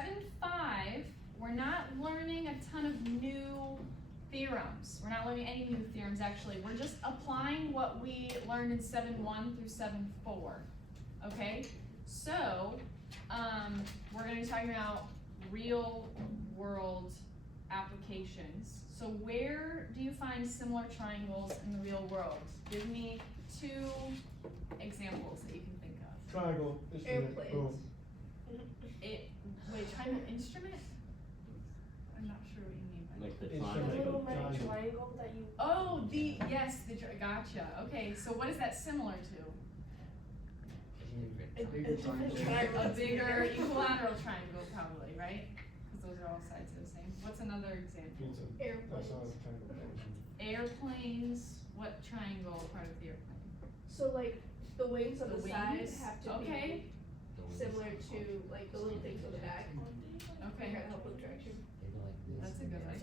7.5, we're not learning a ton of new theorems. We're not learning any new theorems actually. We're just applying what we learned in 7.1 through 7.4. Okay? So, we're going to be talking about real world applications. So where do you find similar triangles in the real world? Give me 2 examples that you can think of. Triangle, instrument, boom. Wait, triangle instrument? I'm not sure what you mean by Like the It's triangle. triangle that you. Oh, gotcha. Okay, so what is that similar to? A triangle. A bigger equilateral triangle, probably, right? Because those are all sides of the same. What's another example? That's all triangle. Airplanes. What triangle part of the airplane? So like the wings on the, side wings? have to Okay. be similar to like the little things on the back. Okay. Kind of help with direction. That's a good one.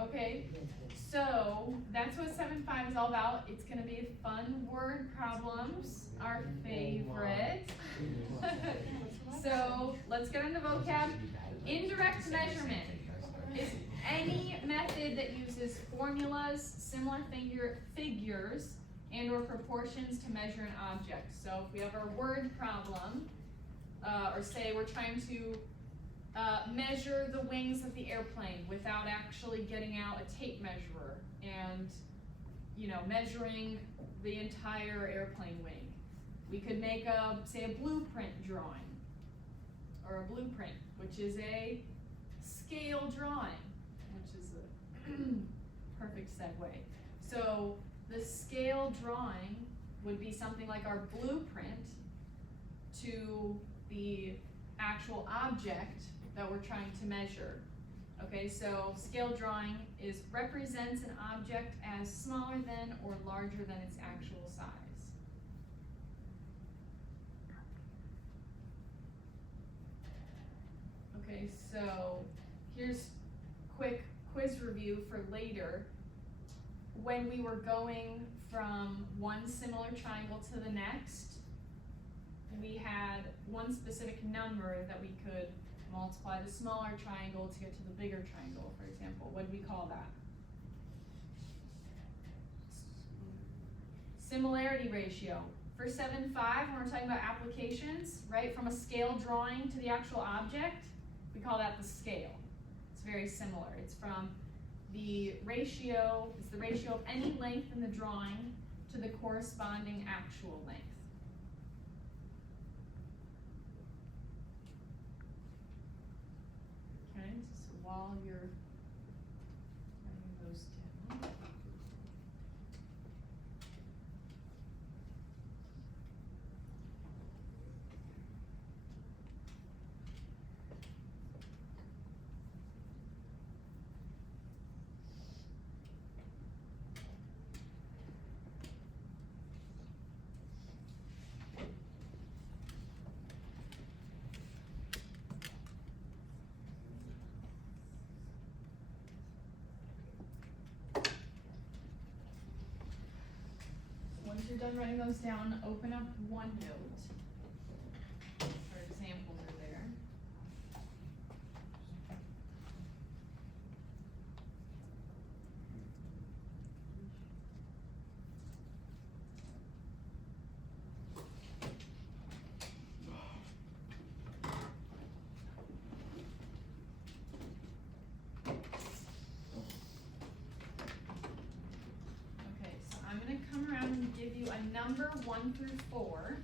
Okay, so that's what 7.5 is all about. It's gonna be fun word problems, our favorite. So let's get into vocab. Indirect measurement is any method that uses formulas, similar figures, and or proportions to measure an object. So if we have our word problem, or say we're trying to measure the wings of the airplane without actually getting out a tape measure and, measuring the entire airplane wing. We could make say a blueprint drawing, or a blueprint, which is a scale drawing, which is a perfect segue. So the scale drawing would be something like our blueprint to the actual object that we're trying to measure. Okay, so scale drawing represents an object as smaller than or larger than its actual size. Okay, so here's quick quiz review for later. When we were going from one similar triangle to the next, we had one specific number that we could multiply the smaller triangle to get to the bigger triangle, for example. What do we call that? Similarity ratio. For 7.5, when we're talking about applications, right, from a scale drawing to the actual object, we call that the scale. It's very similar. It's from the ratio, it's the ratio of any length in the drawing to the corresponding actual length. Okay, so while you're writing those down. Once you're done writing those down, open up OneNote. Our examples are there. Okay, so I'm gonna come around and give you a number 1 through 4,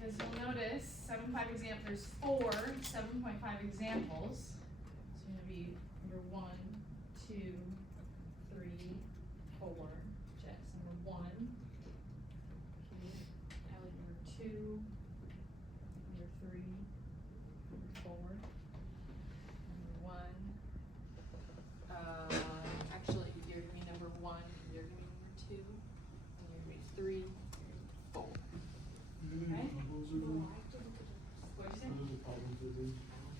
because you'll notice 7.5 example, there's 4 7.5 examples. So it's gonna be number 1, 2, 3, 4. Jess, number 1. Okay, Ellie, number 2, number 3, number 4, number 1. Actually, you're giving me number 1, you're giving me number 2, and you're giving me 3, 4. Okay? What'd you say?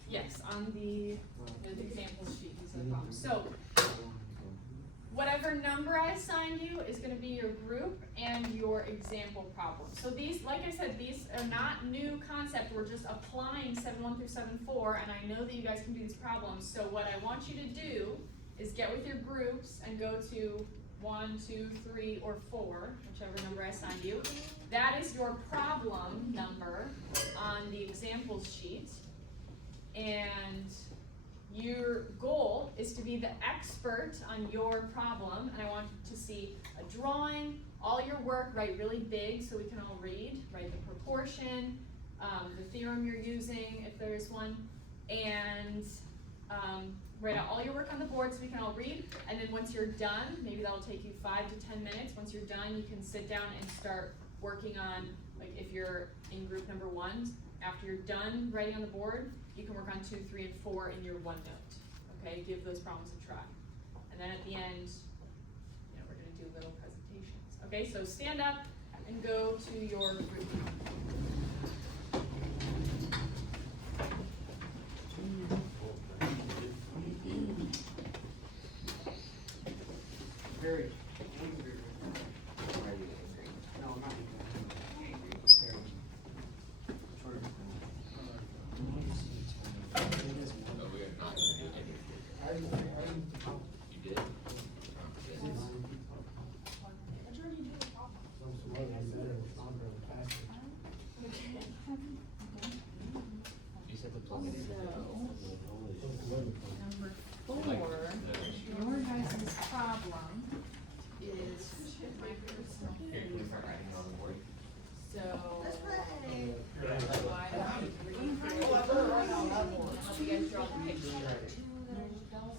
Yes, on the example sheet, these are the problems. So, whatever number I assigned you is gonna be your group and your example problem. So these, like I said, these are not new concept, we're just applying 7.1 through 7.4, and I know that you guys can do these problems, so what I want you to do is get with your groups and go to 1, 2, 3, or 4, whichever number I assigned you. That is your problem number on the examples sheet, and your goal is to be the expert on your problem, and I want to see a drawing, all your work, write really big so we can all read, write the proportion, the theorem you're using, if there is one, and write out all your work on the board so we can all read, and then once you're done, maybe that'll take you 5 to 10 minutes, once you're done, you can sit down and start working on, like if you're in group number 1, after you're done writing on the board, you can work on 2, 3, and 4 in your OneNote. Okay, give those problems a try. And then at the end, we're gonna do little presentations. Okay, so stand up and go to your group. Very angry. Why are you angry? No, I'm not angry. Very. Sort of. You did? You said the plug. Number 4, your guys' problem is my personal Here, can we start writing on the board? So, why don't you read through it? How do you guys draw the picture?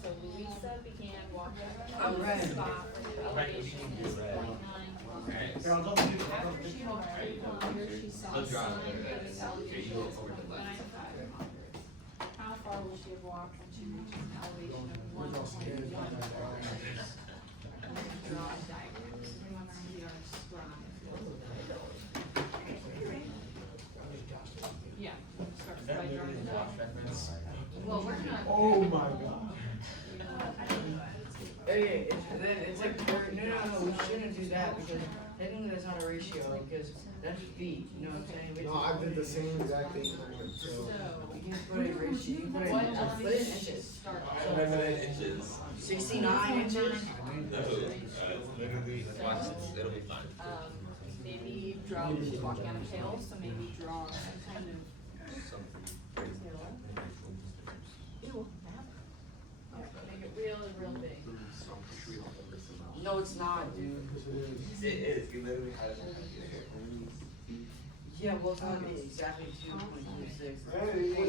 So Louisa began walking I'm to the ready. spot where the elevation is 0.9 kilometers. Here, I'll go. After she walked 3 kilometers, she saw a Let's draw sign it. that the elevation You go is over to the 0.95 left. kilometers. How far will she have walked when she reaches an elevation of 1.1 kilometers? Draw a diagram. We want to see our scribe. Yeah, start by drawing the diagram. Well, we're gonna. Oh my God. Hey, it's like, no, we shouldn't do that because technically that's not a ratio because that's feet, you know what I'm saying? No, I did the same exact thing. So, You can put a ratio, you can put it what in elevation inches. inches start? Inches. 69 inches. No, watch this, it'll be fun. Maybe draw, she's walking on a hill, so maybe draw some kind of hill. Ew, make it real big. No, it's not, dude. It is, you literally have it. Yeah, well, it's not exactly 2.26. So, Okay, why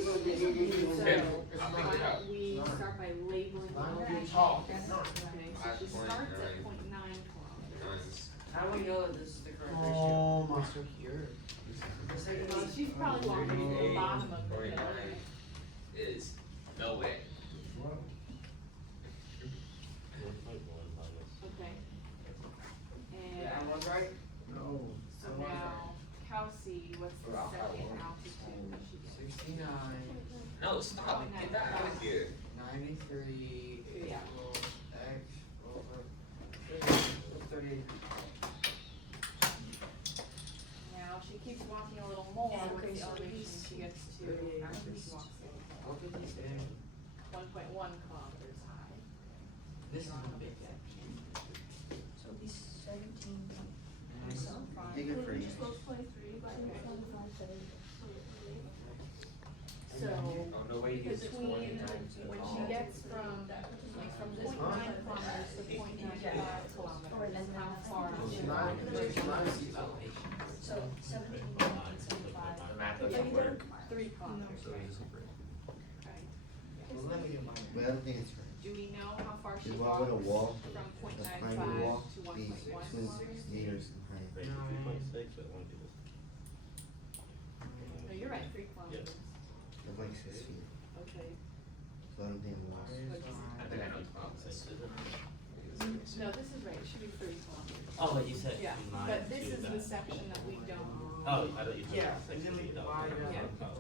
I'll figure it out. don't we start by labeling Not the gonna be elevation? tall. Okay, so she starts at 0.9 kilometers. How do we know that this is the correct ratio? Oh my. Here. Well, she's probably walking to the bottom of the hill. 49 is no way. Okay. Yeah, I And was right. No. so now, Kelsey, what's the second altitude that she gets? 69, No, stop, get that out of here. 93 Yeah. equals x over 38. Now, she keeps walking a little more, what's the elevation she gets to after she walks What did he say? 1.1 kilometers high? This is a big guy. So it'll be 17. Dig it for you. So, Oh, no way, he's between, 49. when she gets from this 0.9 kilometers to 0.95 kilometers, and how far she walks to elevation? So 17 and 75. The math doesn't work. 3 kilometers, So right? it's super. Okay. Well, let me do mine. But I don't think it's right. Do we know how far she Is walks what would a wall, from a 0.95 primary wall, to be 1.1 2 kilometers? meters in height? No, you're right, 3 kilometers. That's like 6 feet. Okay. So I don't think a wall. I think I know 12. No, this is right, it should be 3 kilometers. Oh, but you said Yeah, 9 but this to is the that. section that we don't. Oh, I thought you said Yeah, 6 and then we feet. divide it Yeah. up.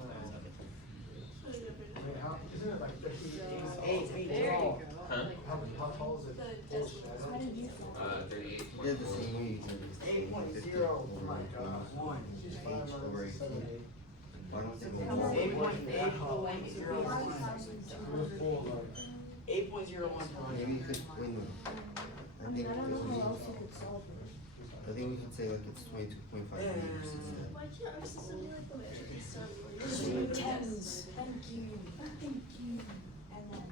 Wait, how, isn't it like 58? Eight feet There you tall. go. Huh? Like, How tall is it? The decimal. 8. Why don't they Eight move? point eight point zero one. 4, 8.01. Maybe you could, wait, no. I think, I think we could say like it's 22.5 meters instead. Why can't I just something like the way it's done? Sweet tens, thank you, thank you, and then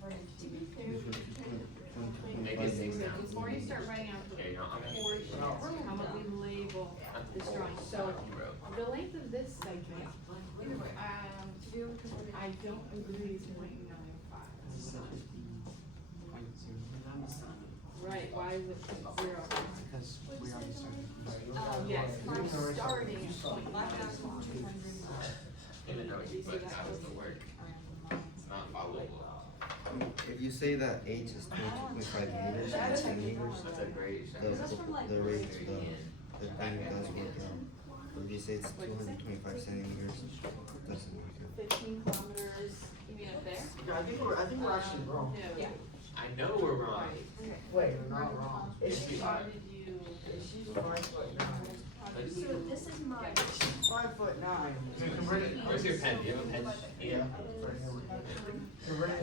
convert it To to. be fair, Which we would should try to Make it 6 So now. before you start writing out the Here you go, I'm gonna- portions, how about we label this drawing? So, the length of this segment, I don't agree is 0.95. Right, why is it 0? Because we already started. Yes, We're starting at 5,200. Even though you put that as the word, it's not followable. If you say that H is 22.5 meters and 10 meters, That's a great. the rate, the thing does work out. But if you say it's 225 centimeters, it doesn't work out. 15 kilometers, you mean up there? I think we're actually wrong. Yeah. I know we're wrong. Right. Wait, we're not wrong. Is she, How did you? she's 5'9". So this is mine. She's 5'9". Where's your pen? Do you have a pen? Yeah. Convert it